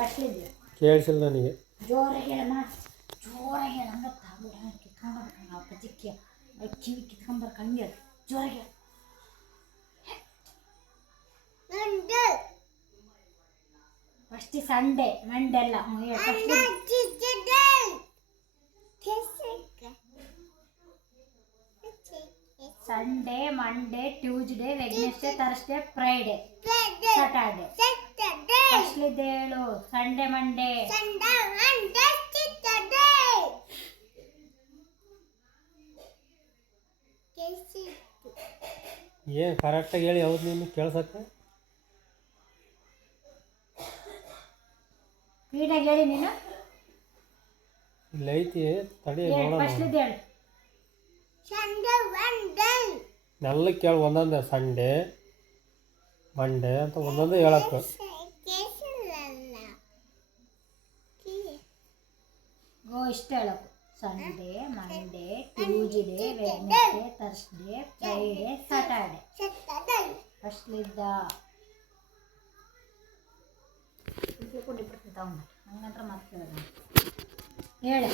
ಕೇಳಿಸಿಲ್ಲ ನನಗೆ. ಜೋರಾಗಿ ಹೇಳಮ್ಮ, ಜೋರಾಗಿ ಹೇಳಂಗ ತಾಗುಡ ಕಿತ್ಕೊಂಡ್ಬರ್ಕಂಗ ಅಪ್ಪಜಿಕ್ಕೆ ಕಿವಿ ಕಿತ್ಕೊಂಡ್ಬರ್ಕಂಗೆ ಜೋರಾಗಿ. ಫಸ್ಟ್ ಸಂಡೇ ಮಂಡೇ ಅಲ್ಲ Sunday Monday Tuesday Wednesday Thursday Friday Saturday. ಫಸ್ಟ್ಲಿದ್ದು ಹೇಳು. ಸಂಡೇ ಮಂಡೇ ಏನು ಕರೆಕ್ಟಾಗಿ ಹೇಳಿ. ಹೌದು ನೀನು ಕೇಳ್ಸಕ್ಕೆ ಕ್ಲೀನಾಗಿ ಹೇಳಿ ನೀನು. ಇಲ್ಲ ಐತಿ ತಡಿ ನೋಡೋಣ. ಫಸ್ಟ್ಲಿದ್ದು ಹೇಳು. ಎಲ್ಲ ಕೇಳಿ ಒಂದೊಂದೇ ಸಂಡೇ ಮಂಡೇ ಅಂತ ಒಂದೊಂದೇ ಹೇಳಕ್ಕೆ. ಇಷ್ಟ ಹೇಳೋದು. Sunday Monday Tuesday Wednesday Thursday Friday Saturday. ಫಸ್ಟ್ಲಿದ್ದ ಹಂಗಂದ್ರೆ ಮತ್ತೆ ಹೇಳು.